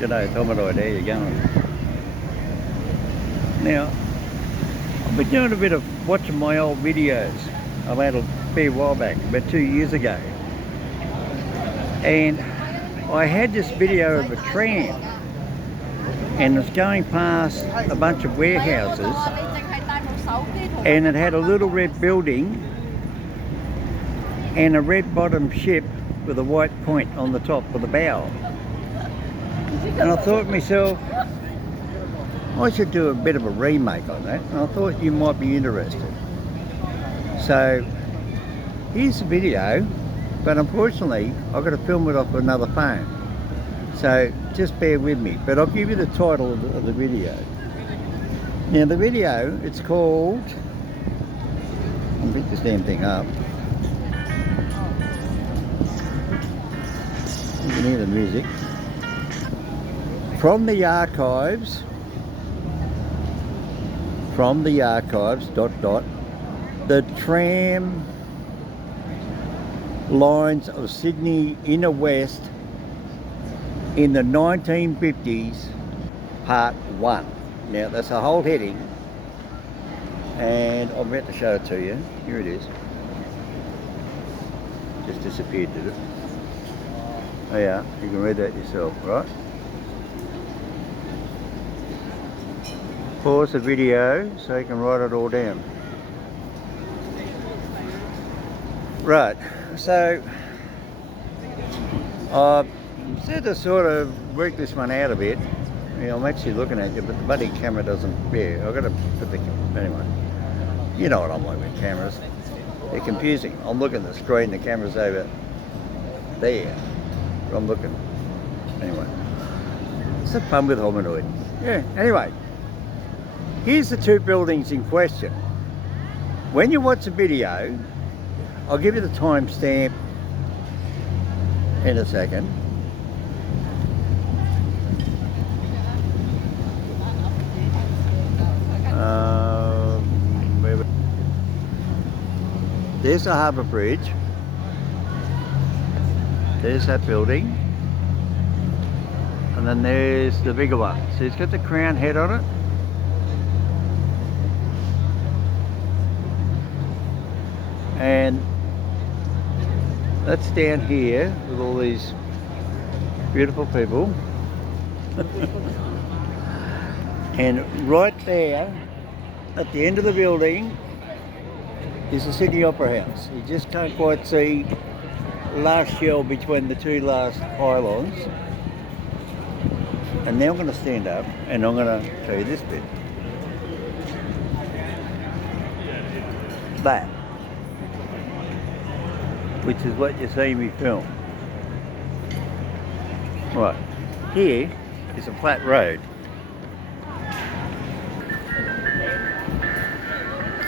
G'day Tomato, there you going. Now, I've been doing a bit of watching my old videos. I made a fair while back, about 2 years ago. And I had this video of a tram. And it's going past a bunch of warehouses. And it had a little red building and a red bottom ship with a white point on the top of the bow. And I thought to myself, I should do a bit of a remake on that, and I thought you might be interested. So here's the video, but unfortunately I've got to film it off another phone, so just bear with me. But I'll give you the title of the video. Now the video, it's called, I'll pick this damn thing up. You can hear the music. From the archives, the tram lines of Sydney inner west in the 1950s, part 1. Now that's a whole heading, and I'm about to show it to you. Here it is. Just disappeared, did it? Oh yeah, you can read that yourself, right? Pause the video so you can write it all down. Right, so I've had to sort of work this one out a bit. Yeah, I'm actually looking at you, but the bloody camera doesn't, yeah, I've got to put the, anyway. You know what I'm like with cameras. They're confusing. I'm looking at the screen, the camera's over there. I'm looking, anyway. It's the fun with hominoid. Yeah, anyway. Here's the two buildings in question. When you watch the video, I'll give you the timestamp in a second. There's the harbour bridge. There's that building. And then there's the bigger one. So it's got the crown head on it. And that's down here with all these beautiful people. And right there at the end of the building is the Sydney Opera House. You just can't quite see the last shell between the two last pylons. And now I'm going to stand up and I'm going to show you this bit. That, which is what you see me film. Right, here is a flat road.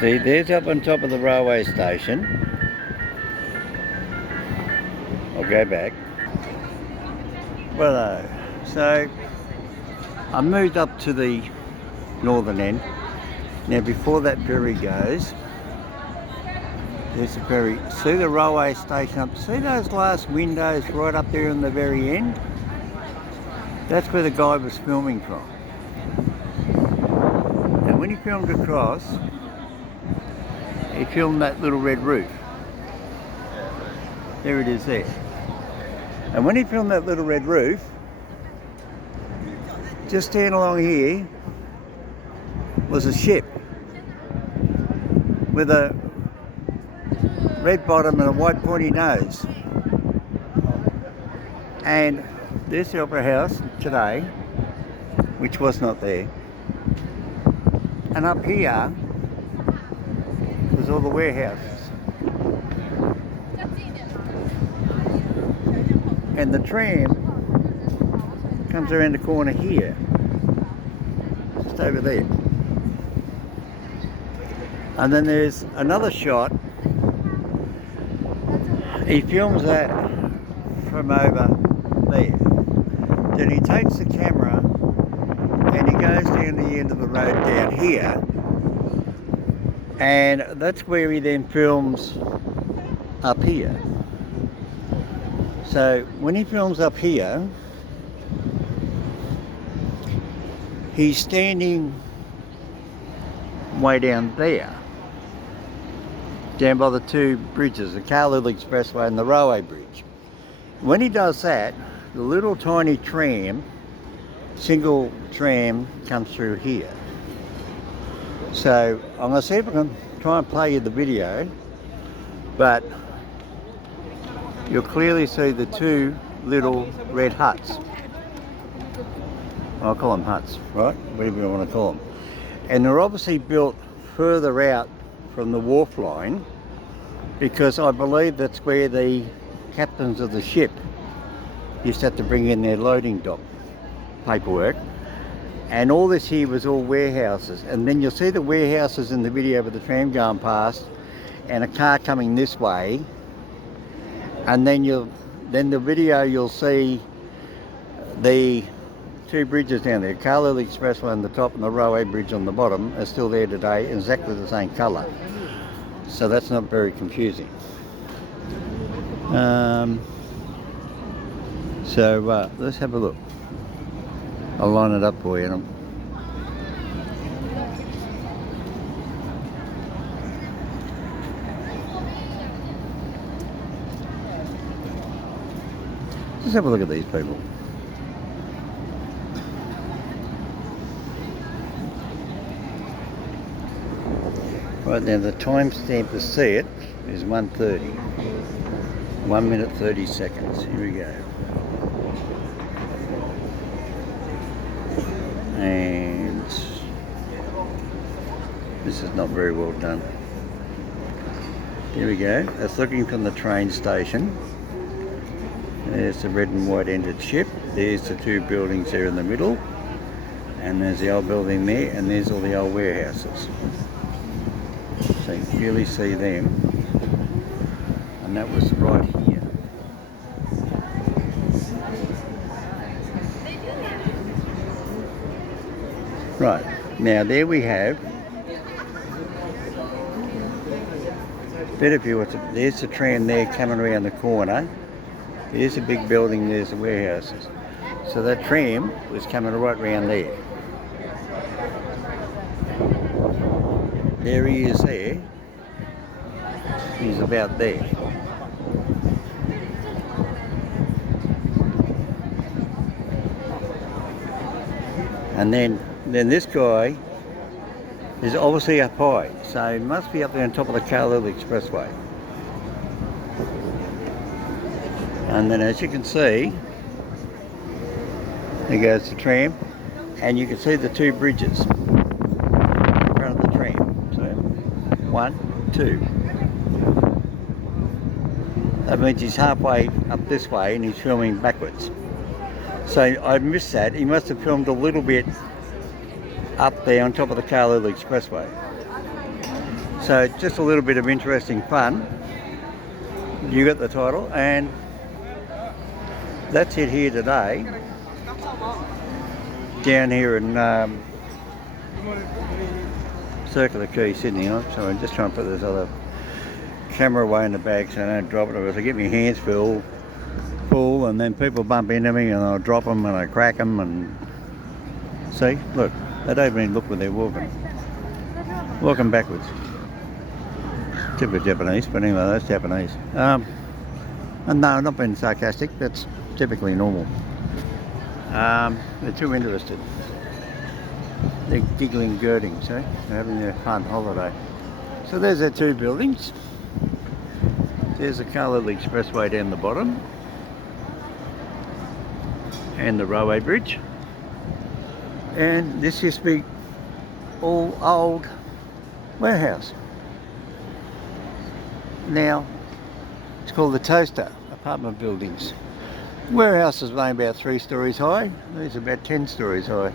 See, there's up on top of the railway station. I'll go back. Righto, so I moved up to the northern end. Now before that ferry goes, there's the ferry. See the railway station up? See those last windows right up there in the very end? That's where the guy was filming from. And when he filmed across, he filmed that little red roof. There it is there. And when he filmed that little red roof, just down along here was a ship with a red bottom and a white pointy nose. And there's the Opera House today, which was not there. And up here was all the warehouses. And the tram comes around the corner here, just over there. And then there's another shot. He films that from over there. Then he takes the camera and he goes down the end of the road down here, and that's where he then films up here. So when he films up here, He's standing way down there, down by the two bridges, the Carlisle Expressway and the Railway Bridge. When he does that, the little tiny tram, single tram, comes through here. So I'm going to see if I can try and play you the video, but you'll clearly see the two little red huts. I'll call them huts, right? Whatever you want to call them. And they're obviously built further out from the wharf line, because I believe that's where the captains of the ship used to have to bring in their loading dock paperwork. And all this here was all warehouses. And then you'll see the warehouses in the video with the tram going past and a car coming this way. And then the video you'll see the two bridges down there, Carlisle Expressway on the top and the Railway Bridge on the bottom, are still there today, exactly the same colour. So that's not very confusing. Let's have a look. I'll line it up for you. Just have a look at these people. Right now, the timestamp to see it is 1:30. 1 minute 30 seconds. Here we go. And this is not very well done. Here we go. That's looking from the train station. There's the red and white ended ship. There's the two buildings there in the middle. And there's the old building there, and there's all the old warehouses. So you can clearly see them. And that was right here. Right, now there we have better view. There's the tram there coming around the corner. There's a big building, there's the warehouses. So that tram was coming right round there. There he is there. He's about there. And then this guy is obviously up high, so he must be up there on top of the Carlisle Expressway. And then as you can see, there goes the tram, and you can see the two bridges in front of the tram. So 1, 2. That means he's halfway up this way and he's filming backwards. So I missed that. He must have filmed a little bit up there on top of the Carlisle Expressway. So just a little bit of interesting fun. You got the title, and that's it here today. Down here in Circle of Quay, Sydney. So I'm just trying to put this other camera away in the bag so I don't drop it. If I get my hands full, and then people bump into me and I'll drop them and I crack them, and see, look, they don't even look when they're walking backwards. Typical Japanese, but anyway, that's Japanese. And no, not being sarcastic, that's typically normal. They're too interested. They're giggling, girding, see? They're having their fun holiday. So there's their two buildings. There's the Carlisle Expressway down the bottom, and the railway bridge. And this used to be all old warehouse. Now it's called the Toaster apartment buildings. Warehouse is only about 3 stories high. These are about 10 stories high.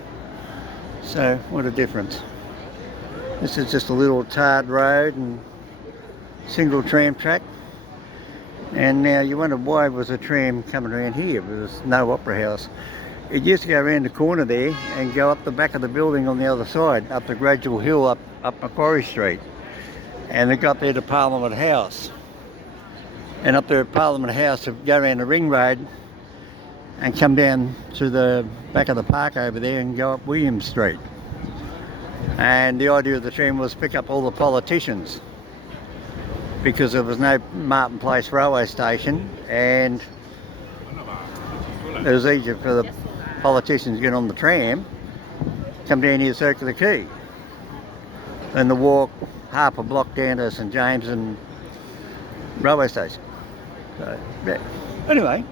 So what a difference. This is just a little tarred road and single tram track. And now you wonder why was a tram coming around here? There was no opera house. It used to go around the corner there and go up the back of the building on the other side, up the gradual hill up Macquarie Street. And it got there to Parliament House. And up there at Parliament House, to go around the ring road, and come down to the back of the park over there and go up William Street. And the idea of the tram was pick up all the politicians, because there was no Martin Place railway station, and it was easier for the politicians to get on the tram, come down here to Circular Quay, and to walk half a block down to St James and railway station. So, yeah. Anyway,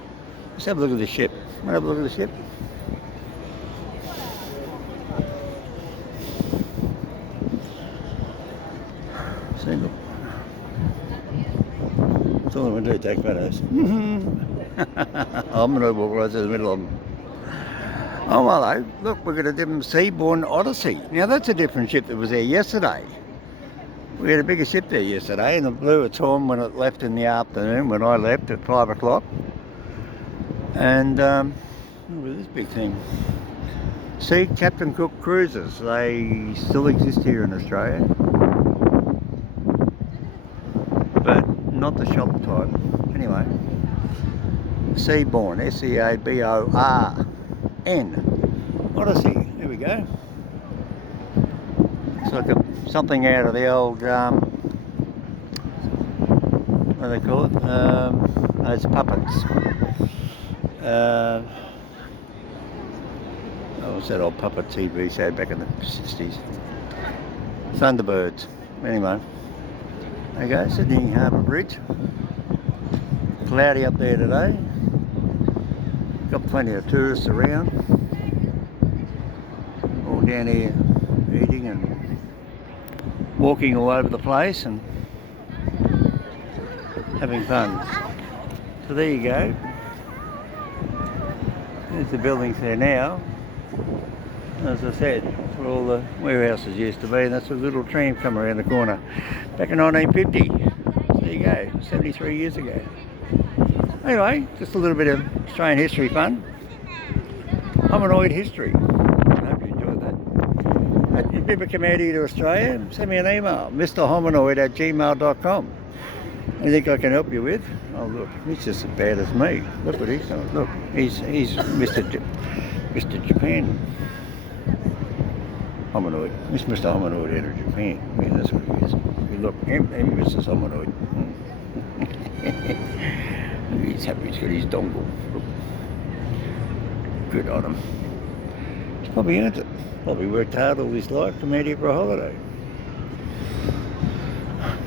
let's have a look at the ship. Want to have a look at the ship? See, look. That's all I'm going to do, take photos. I'm going to walk right through the middle of them. Oh, hello. Look, we've got a different Seabourn Odyssey. Now, that's a different ship that was there yesterday. We had a bigger ship there yesterday, and it blew its horn when it left in the afternoon, when I left at 5 o'clock. And, look at this big thing. See, Captain Cook Cruises. They still exist here in Australia, but not the shop type. Anyway, Seabourn, Seaborn Odyssey. There we go. It's like something out of the old, what do they call it? Those puppets. What's that old puppet TV show back in the 60s? Thunderbirds. Anyway, there you go, Sydney Harbour Bridge. Cloudy up there today. Got plenty of tourists around. All down here eating and walking all over the place and having fun. So there you go. There's the buildings there now. As I said, that's where all the warehouses used to be, and that's a little tram come around the corner. Back in 1950. There you go, 73 years ago. Anyway, just a little bit of Australian history fun. Hominoid history. I hope you enjoyed that. If you ever come out here to Australia, send me an email, mrhominoid@gmail.com. Anything I can help you with? Oh look, he's just as bad as me. Look what he's doing. Look, he's Mr. Japan. Hominoid. He's Mr. Hominoid out of Japan. Yeah, that's what he is. You look, him Mrs. Hominoid. He's happy he's got his dongle. Look. Good on him. He's probably earned it. Probably worked hard all his life, come out here for a holiday.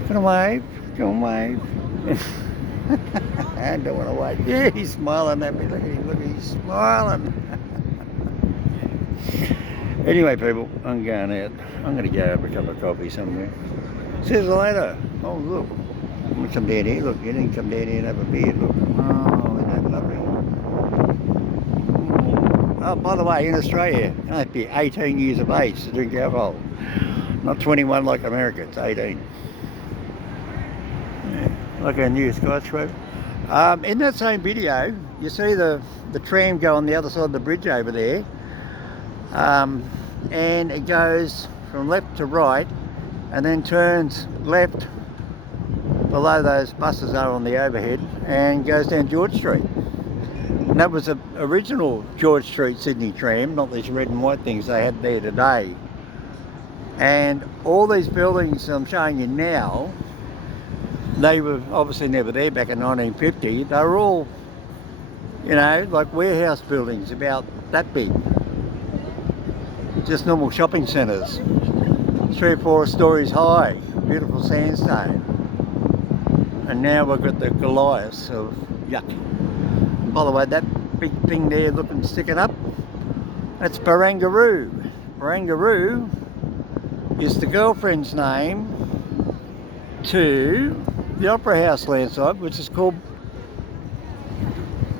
Gonna wave. Go and wave. I don't want to wave. Yeah, he's smiling at me. Look at him. Look, he's smiling. Anyway, people, I'm going out. I'm going to go have a cup of coffee somewhere. See you later. Oh, look. I'm going to come down here. Look, you didn't come down here and have a beer. Look. Oh, isn't that lovely? Oh, by the way, in Australia, you have to be 18 years of age to drink alcohol. Not 21 like America, it's 18. Like our new skyscraper. In that same video, you see the tram go on the other side of the bridge over there, and it goes from left to right and then turns left below those buses are on the overhead and goes down George Street. And that was the original George Street Sydney tram, not these red and white things they had there today. And all these buildings I'm showing you now, they were obviously never there back in 1950. They were all, you know, like warehouse buildings about that big. Just normal shopping centres. 3 or 4 stories high, beautiful sandstone. And now we've got the Goliaths of yuck. By the way, that big thing there looking sticking up, that's Barangaroo. Barangaroo is the girlfriend's name to the Opera House landside, which is called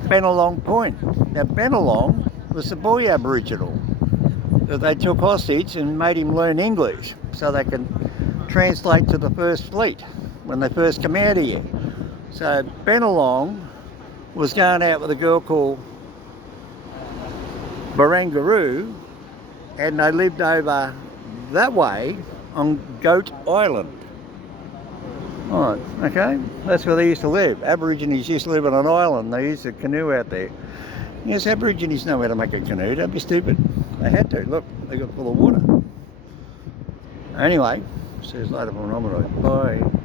Bennelong Point. Now Bennelong was the boy Aboriginal that they took hostage and made him learn English so they could translate to the First Fleet when they first come out here. So Bennelong was going out with a girl called Barangaroo, and they lived over that way on Goat Island. Right, okay, that's where they used to live. Aborigines used to live on an island. They used to canoe out there. Yes, Aborigines know how to make a canoe. Don't be stupid. They had to. Look, they got full of water. Anyway, see you later, Bye.